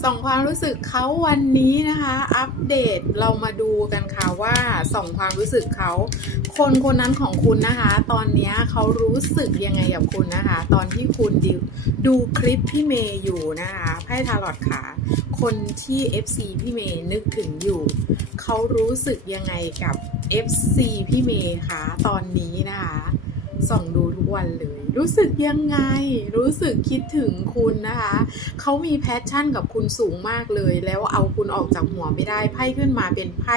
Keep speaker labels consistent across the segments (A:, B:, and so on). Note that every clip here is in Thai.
A: ส่องความรู้สึกเขาวันนี้นะคะ อัปเดตเรามาดูกันค่ะว่าส่องความรู้สึกเขา คนคนนั้นของคุณนะคะ ตอนนี้เขารู้สึกยังไงกับคุณนะคะ ตอนที่คุณดูดูคลิปพี่เมย์อยู่นะคะไพ่ทารอตขาคนที่ FC พี่เมย์นึกถึงอยู่ เขารู้สึกยังไงกับ FC พี่เมย์คะตอนนี้นะคะ ส่องดูทุกวันเลย รู้สึกยังไง รู้สึกคิดถึงคุณนะคะ เขามีแพชชั่นกับคุณสูงมากเลย แล้วเอาคุณออกจากหัวไม่ได้ ไพ่ขึ้นมาเป็นไพ่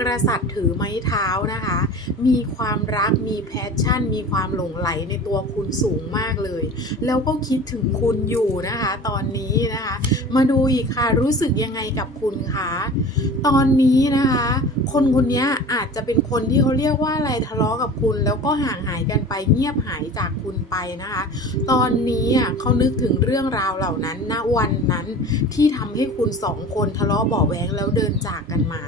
A: กระสัตถือไม้เท้านะคะ มีความรัก มีแพชชั่น มีความหลงไหลในตัวคุณสูงมากเลย แล้วก็คิดถึงคุณอยู่นะคะ ตอนนี้นะคะ มาดูอีกค่ะรู้สึกยังไงกับคุณคะตอนนี้นะคะ คนคนนี้อาจจะเป็นคนที่เขาเรียกว่าอะไรทะเลาะกับคุณ แล้วก็ห่างหายกันไปเงียบหายจากคุณไปนะคะ ตอนนี้อะเขานึกถึงเรื่องราวเหล่านั้นณวันนั้นที่ทำให้คุณสองคนทะเลาะเบาะแวงแล้วเดินจากกันมา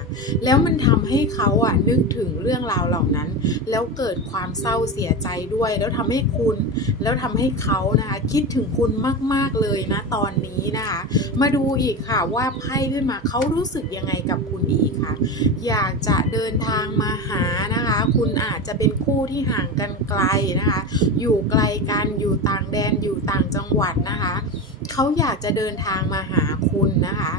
A: แล้วมันทำให้เขาอะนึกถึงเรื่องราวเหล่านั้น แล้วเกิดความเศร้าเสียใจด้วย แล้วทำให้คุณ แล้วทำให้เขานะคะ คิดถึงคุณมาก ๆเลยนะตอนนี้นะคะมาดูอีกค่ะว่าไพ่ขึ้นมาเขารู้สึกยังไงกับคุณอีกค่ะ อยากจะเดินทางมาหานะคะ คุณอาจจะเป็นคู่ที่ห่างกันไกลนะคะ อยู่ไกลกันอยู่ต่างแดนอยู่ต่างจังหวัดนะคะ เขาอยากจะเดินทางมาหาคุณนะคะ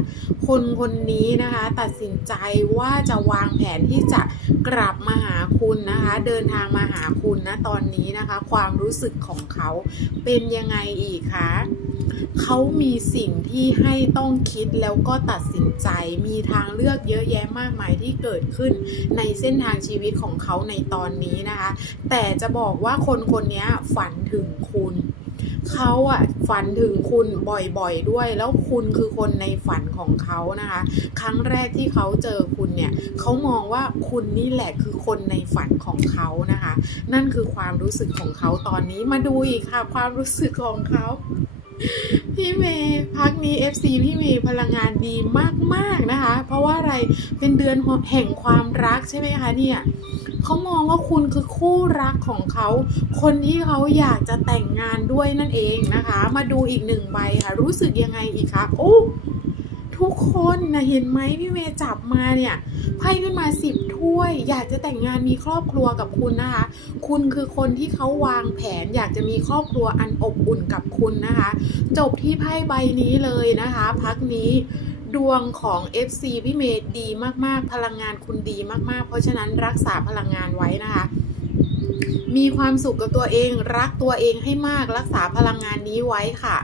A: คนคนนี้นะคะตัดสินใจว่าจะวางแผนที่จะกลับมาหาคุณนะคะ เดินทางมาหาคุณนะตอนนี้นะคะ ความรู้สึกของเขาเป็นยังไงอีกคะเขามีสิ่งที่ให้ต้องคิดแล้วก็ตัดสินใจมีทางเลือกเยอะแยะมากมายที่เกิดขึ้นในเส้นทางชีวิตของเขาในตอนนี้นะคะ แต่จะบอกว่าคนคนนี้ฝันถึงคุณ เขาอะฝันถึงคุณบ่อยๆด้วย แล้วคุณคือคนในฝันของเขานะคะ ครั้งแรกที่เขาเจอคุณเนี่ยเขามองว่าคุณนี่แหละคือคนในฝันของเขานะคะ นั่นคือความรู้สึกของเขาตอนนี้มาดูอีกค่ะ ความรู้สึกของเขาพี่เมย์พักนี้ FC พี่เมย์พลังงานดีมากๆนะคะ เพราะว่าอะไรเป็นเดือนแห่งความรักใช่ไหมคะเนี่ย เขามองว่าคุณคือคู่รักของเขา คนที่เขาอยากจะแต่งงานด้วยนั่นเองนะคะ มาดูอีกหนึ่งใบค่ะ รู้สึกยังไงอีกคะโอ้ทุกคนนะเห็นไหมพี่เมย์จับมาเนี่ยไพ่ขึ้นมาสิบถ้วย อยากจะแต่งงานมีครอบครัวกับคุณนะคะ คุณคือคนที่เขาวางแผน อยากจะมีครอบครัวอันอบอุ่นกับคุณนะคะ จบที่ไพ่ใบนี้เลยนะคะ พักนี้ ดวงของ FC พี่เมย์ดีมากๆ พลังงานคุณดีมากๆ เพราะฉะนั้นรักษาพลังงานไว้นะคะ มีความสุขกับตัวเอง รักตัวเองให้มาก รักษาพลังงานนี้ไว้ค่ะ